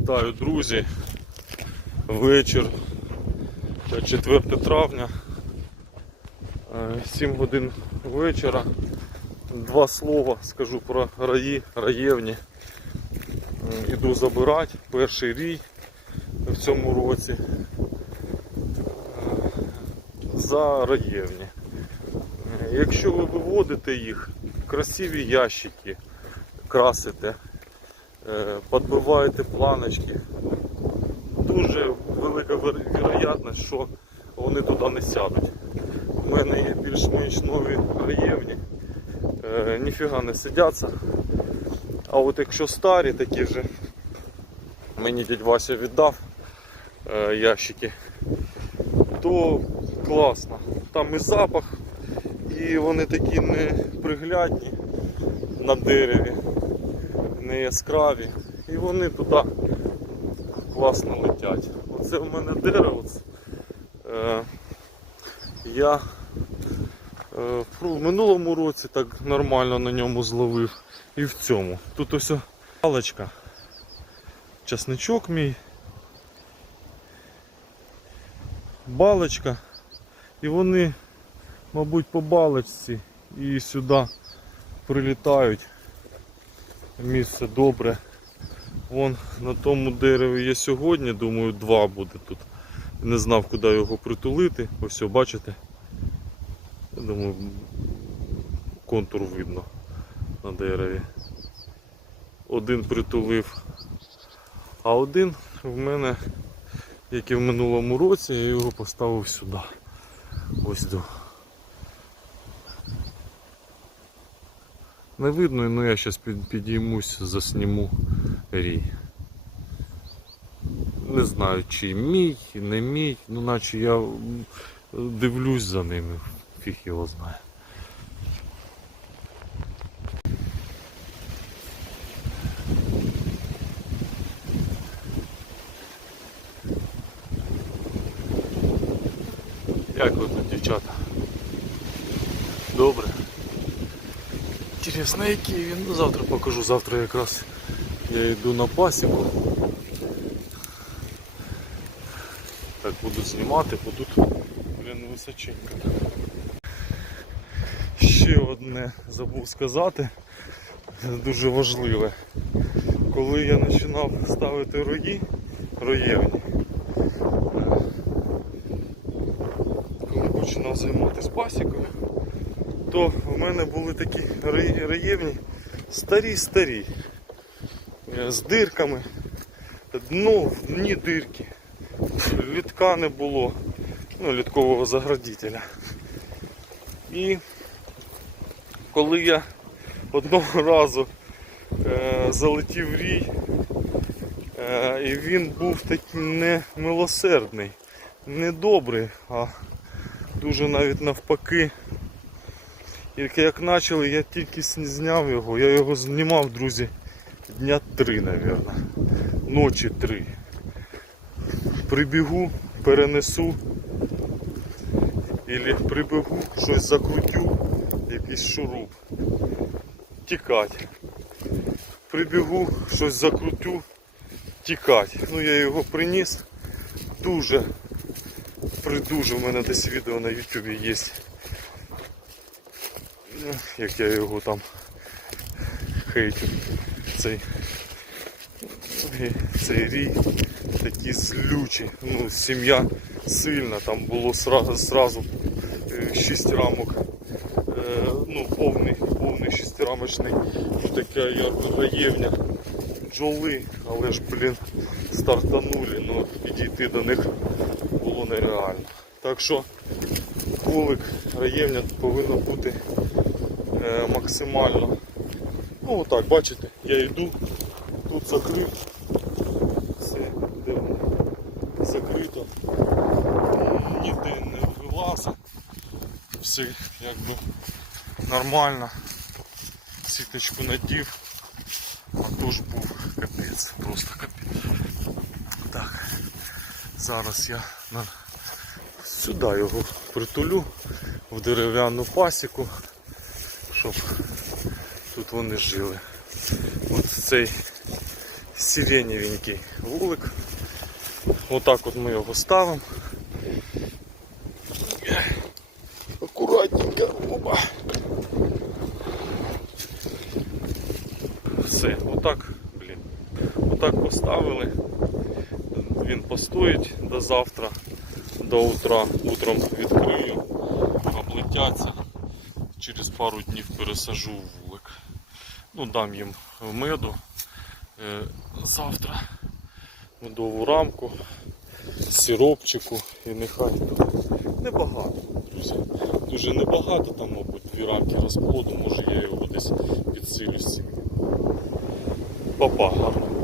Вітаю, друзі. Вечір 4 травня. Е, 7 годин вечора. Два слова скажу про раї, раєвні. Е, Іду забирати перший рій в цьому році. Е, За раєвні. Е, Якщо ви виводите їх, красиві ящики красите, е, підбиваєте планочки, дуже велика вероятність, що вони туди не сядуть. У мене є більш-менш нові раєвні, е, ніфіга не сидяться. А от якщо старі такі вже, мені дядь Вася віддав е, ящики, то класно. Там і запах, і вони такі неприглядні на дереві, не яскраві. І вони туди класно летять. Оце в мене дерево. Е, я е, в минулому році так нормально на ньому зловив. І в цьому. Тут ось паличка. Часничок мій. Балочка. І вони, мабуть, по балочці і сюди прилітають. Місце добре. Вон на тому дереві є сьогодні, думаю, два буде тут. Не знав, куди його притулити. Ось, бачите? Я думаю, контур видно на дереві. Один притулив, а один в мене, як і в минулому році, я його поставив сюди. Ось до. Не видно, але я зараз підіймусь, засніму рій. Не знаю, чи мій, не мій, ну наче я дивлюсь за ними, фіг його знає. Як ви тут, дівчата? Добре. Інтересно, який він. Ну, завтра покажу. Завтра якраз я йду на пасіку. Так буду знімати, бо тут, блін, височенько. Ще одне забув сказати, дуже важливе. Коли я починав ставити рої, роєвні, коли починав займатися пасікою, то в мене були такі раєвні старі-старі, е, з дирками, дно дні дирки, літка не було, ну, літкового заградителя. І коли я одного разу е, залетів рій, е, і він був такий не милосердний, не добрий, а дуже навіть навпаки. Тільки як почали, я тільки зняв його, я його знімав, друзі, дня три, мабуть. Ночі три. Прибігу, перенесу. Ілі прибігу, щось закрутю, якийсь шуруп. Тікать. Прибігу, щось закрутю, тікать. Ну я його приніс. Дуже, придуже, в мене десь відео на ютубі є. Ну, як я його там хейтю. Цей, цей рій такі злючі. Ну, сім'я сильна, там було сразу, сразу е, шість рамок. Е, ну, повний, повний шестирамочний. Така як раєвня. Бджоли, але ж, блін, стартанули, ну підійти до них було нереально. Так що вулик раєвня повинна бути максимально. Ну отак, бачите, я йду, тут закрив, все, де закрито, ніде не вилазить, все якби нормально, сіточку надів, а то ж був капець, просто капець. Так, зараз я сюди його притулю в дерев'яну пасіку щоб тут вони жили. От цей сиреневенький вулик. Отак от ми його ставимо. Акуратненько. Опа. Все, отак, блін. Отак поставили. Він постоїть до завтра, до утра. Утром відкрию, облетяться. Через пару днів пересажу вулик. Ну, дам їм меду. Е, завтра медову рамку, сиропчику і нехай тут небагато, друзі. Дуже небагато, там, мабуть, дві рамки розплоду, може я його десь підсилю з цим. Папа гарно.